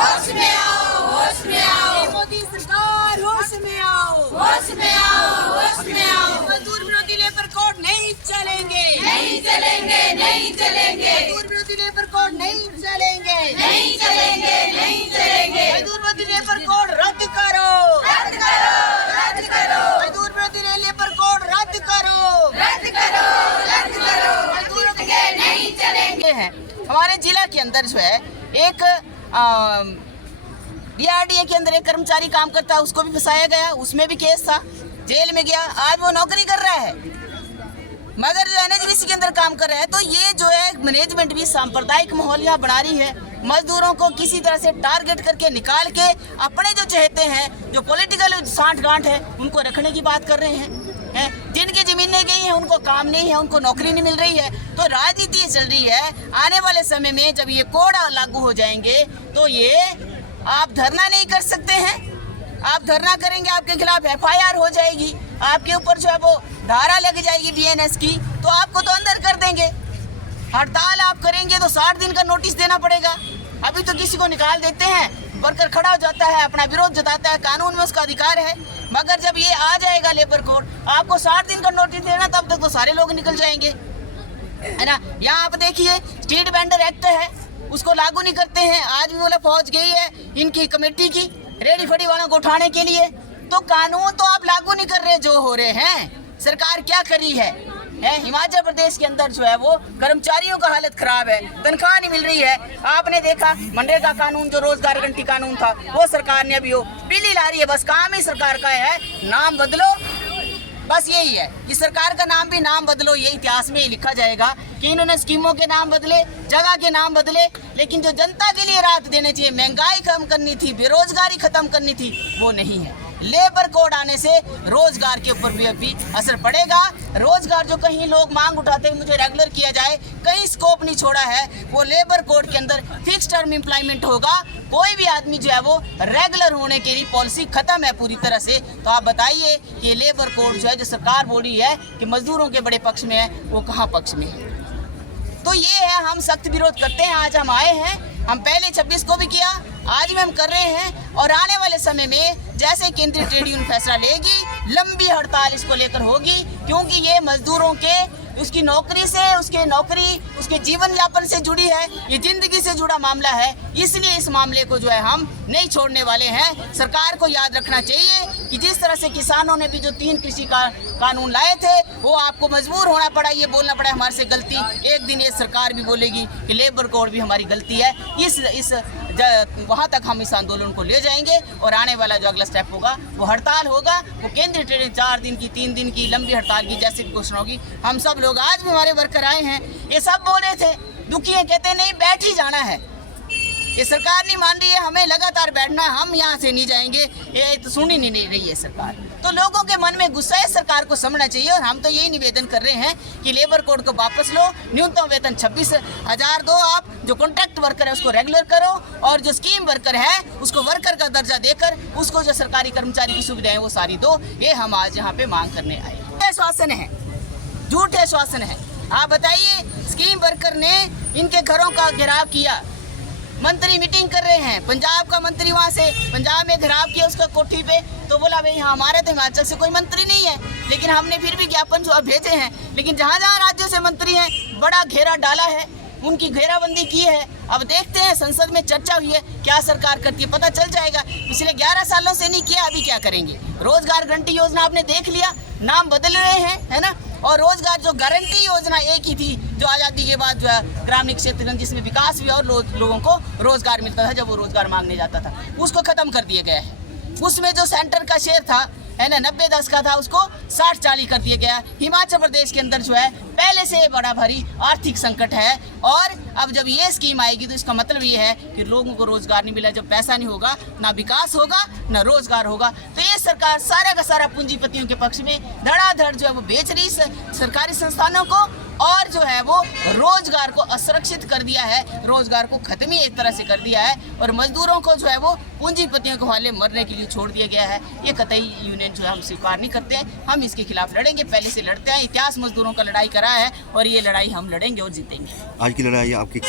होश में आओ, होश में आओ। मोदी सरकार होश में आओ, होश में आओ, होश में आओ। मजदूर विरोधी लेबर कोड नहीं चलेंगे, नहीं चलेंगे, नहीं चलेंगे, मजदूर विरोधी लेबर कोड नहीं चलेंगे, नहीं चलेंगे, नहीं चलेंगे। मजदूर विरोधी लेबर कोड रद्द करो, रद्द करो, रद्द करो, मजदूर विरोधी लेबर कोड रद्द करो, रद्द करो, रद्द करो। मजदूरों के नहीं चलेंगे। ये है हमारे जिला के अंदर जो है एक DRDA के अंदर एक कर्मचारी काम करता है, उसको भी फंसाया गया, उसमें भी केस था, जेल में गया, आज वो नौकरी कर रहा है, मगर जो NHBC के अंदर काम कर रहा है। तो ये जो है मैनेजमेंट भी सांप्रदायिक माहौल यहाँ बना रही है, मजदूरों को किसी तरह से टारगेट करके निकाल के अपने जो चहेते हैं, जो पॉलिटिकल सांठ गांठ है, उनको रखने की बात कर रहे हैं। जिनकी जमीनें गई हैं उनको काम नहीं है, उनको नौकरी नहीं मिल रही है। तो राजनीति चल रही है। आने वाले समय में जब ये कोड लागू हो जाएंगे तो ये आप धरना नहीं कर सकते हैं, आप धरना करेंगे आपके खिलाफ FIR हो जाएगी, आपके ऊपर जो है वो धारा लग जाएगी BNS की, तो आपको तो अंदर कर देंगे। हड़ताल आप करेंगे तो 60 दिन का नोटिस देना पड़ेगा। अभी तो किसी को निकाल देते हैं, वर्कर खड़ा हो जाता है, अपना विरोध जताता है, कानून में उसका अधिकार है, मगर जब ये आ जाएगा लेबर कोड, आपको 60 दिन का नोटिस देना, तब तक तो सारे लोग निकल जाएंगे, है ना। यहाँ आप देखिए स्ट्रीट वेंडर एक्ट है, उसको लागू नहीं करते हैं। आज भी बोला फौज गई है इनकी कमेटी की रेडी फड़ी वालों को उठाने के लिए, तो कानून तो आप लागू नहीं कर रहे जो हो रहे हैं। सरकार क्या करी है? हिमाचल प्रदेश के अंदर जो है वो कर्मचारियों का हालत खराब है, तनख्वाह नहीं मिल रही है। आपने देखा मनरेगा कानून जो रोजगार गारंटी कानून था, वो सरकार ने अभी वो बिल्ली ला रही है। बस काम ही सरकार का है, नाम बदलो, बस यही है कि सरकार का नाम भी नाम बदलो। ये इतिहास में ही लिखा जाएगा कि इन्होंने स्कीमों के नाम बदले, जगह के नाम बदले, लेकिन जो जनता के लिए राहत देने चाहिए, महंगाई कम करनी थी, बेरोजगारी खत्म करनी थी, वो नहीं है। लेबर कोड आने से रोजगार के ऊपर भी असर पड़ेगा। रोजगार जो कहीं लोग मांग उठाते हैं मुझे रेगुलर किया जाए, कहीं स्कोप नहीं छोड़ा है। वो लेबर कोड के अंदर फिक्स टर्म एम्प्लॉयमेंट होगा, कोई भी आदमी जो है वो रेगुलर होने के लिए पॉलिसी खत्म है पूरी तरह से। तो आप बताइए कि लेबर कोड जो है, जो सरकार बोल रही है कि मजदूरों के बड़े पक्ष में है, वो कहाँ पक्ष में है? तो ये है, हम सख्त विरोध करते हैं। आज हम आए हैं, हम पहले 26 को भी किया, आज भी हम कर रहे हैं, और आने वाले समय में जैसे केंद्रीय ट्रेड यूनियन फैसला लेगी, लंबी हड़ताल इसको लेकर होगी, क्योंकि ये मजदूरों के उसकी नौकरी से, उसके जीवन यापन से जुड़ी है, ये जिंदगी से जुड़ा मामला है। इसलिए इस मामले को जो है हम नहीं छोड़ने वाले हैं। सरकार को याद रखना चाहिए कि जिस तरह से किसानों ने भी जो 3 कृषि कानून लाए थे, वो आपको मजबूर होना पड़ा, ये बोलना पड़ा हमारे से गलती। एक दिन ये सरकार भी बोलेगी कि लेबर कोड भी हमारी गलती है। वहाँ तक हम इस आंदोलन को ले जाएंगे, और आने वाला जो अगला स्टेप होगा वो हड़ताल होगा। वो केंद्रीय ट्रेड 4 दिन की, 3 दिन की लंबी हड़ताल की जैसे भी घोषणा होगी। हम सब लोग, आज भी हमारे वर्कर आए हैं, ये सब बोल रहे थे, दुखी है, कहते नहीं बैठ ही जाना है, ये सरकार नहीं मान रही है, हमें लगातार बैठना है, हम यहाँ से नहीं जाएंगे, ये तो सुन ही नहीं रही है सरकार। तो लोगों के मन में गुस्सा है, सरकार को समझना चाहिए। और हम तो यही निवेदन कर रहे हैं कि लेबर कोड को वापस लो, न्यूनतम वेतन 26,000 दो, आप जो कॉन्ट्रैक्ट वर्कर है उसको रेगुलर करो, और जो स्कीम वर्कर है उसको वर्कर का दर्जा देकर उसको जो सरकारी कर्मचारी की सुविधाएं वो सारी दो। ये हम आज यहाँ पे मांग करने आए। शासन है, झूठे शासन है। आप बताइए, स्कीम वर्कर ने इनके घरों का घेराव किया, मंत्री मीटिंग कर रहे हैं, पंजाब का मंत्री वहाँ से पंजाब में घेराव किया उसका कोठी पे, तो बोला भाई हाँ हमारे तो हिमाचल से कोई मंत्री नहीं है, लेकिन हमने फिर भी ज्ञापन जो भेजे हैं। लेकिन जहाँ जहाँ राज्यों से मंत्री हैं, बड़ा घेरा डाला है, उनकी घेराबंदी की है। अब देखते हैं, संसद में चर्चा हुई है, क्या सरकार करती है, पता चल जाएगा। पिछले 11 सालों से नहीं किया, अभी क्या करेंगे? रोजगार गारंटी योजना आपने देख लिया, नाम बदल रहे हैं, है ना। और रोजगार जो गारंटी योजना एक ही थी, जो आज़ादी के बाद जो है ग्रामीण क्षेत्र जिसमें विकास हुआ और लोगों को रोजगार मिलता था जब वो रोजगार मांगने जाता था, उसको खत्म कर दिया गया है। उसमें जो सेंटर का शेयर था, है ना, 90-10 का था, उसको 60-40 कर दिया गया। हिमाचल प्रदेश के अंदर जो है पहले से बड़ा भारी आर्थिक संकट है, और अब जब ये स्कीम आएगी तो इसका मतलब ये है कि लोगों को रोजगार नहीं मिला। जब पैसा नहीं होगा, ना विकास होगा, ना रोजगार होगा। तो ये सरकार सारा का सारा पूंजीपतियों के पक्ष में धड़ाधड़ जो है वो बेच रही सरकारी संस्थानों को, और जो है वो रोजगार को असुरक्षित कर दिया है, रोजगार को खत्म ही एक तरह से कर दिया है, और मजदूरों को जो है वो पूंजीपतियों के हवाले मरने के लिए छोड़ दिया गया है। ये कतई यूनियन जो है हम स्वीकार नहीं करते हैं, हम इसके खिलाफ लड़ेंगे, पहले से लड़ते हैं। इतिहास मजदूरों का लड़ाई करा है, और ये लड़ाई हम लड़ेंगे और जीतेंगे। आज की लड़ाई आपकी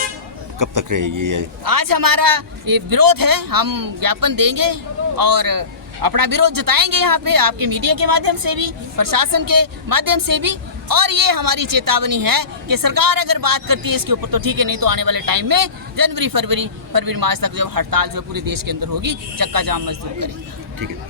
कब तक रहेगी ये? आज हमारा ये विरोध है, हम ज्ञापन देंगे और अपना विरोध जताएंगे यहाँ पे आपके मीडिया के माध्यम से भी, प्रशासन के माध्यम से भी। और ये हमारी चेतावनी है कि सरकार अगर बात करती है इसके ऊपर तो ठीक है, नहीं तो आने वाले टाइम में जनवरी फरवरी मार्च तक जो हड़ताल जो पूरे देश के अंदर होगी, चक्का जाम मजदूर करेंगे। ठीक है।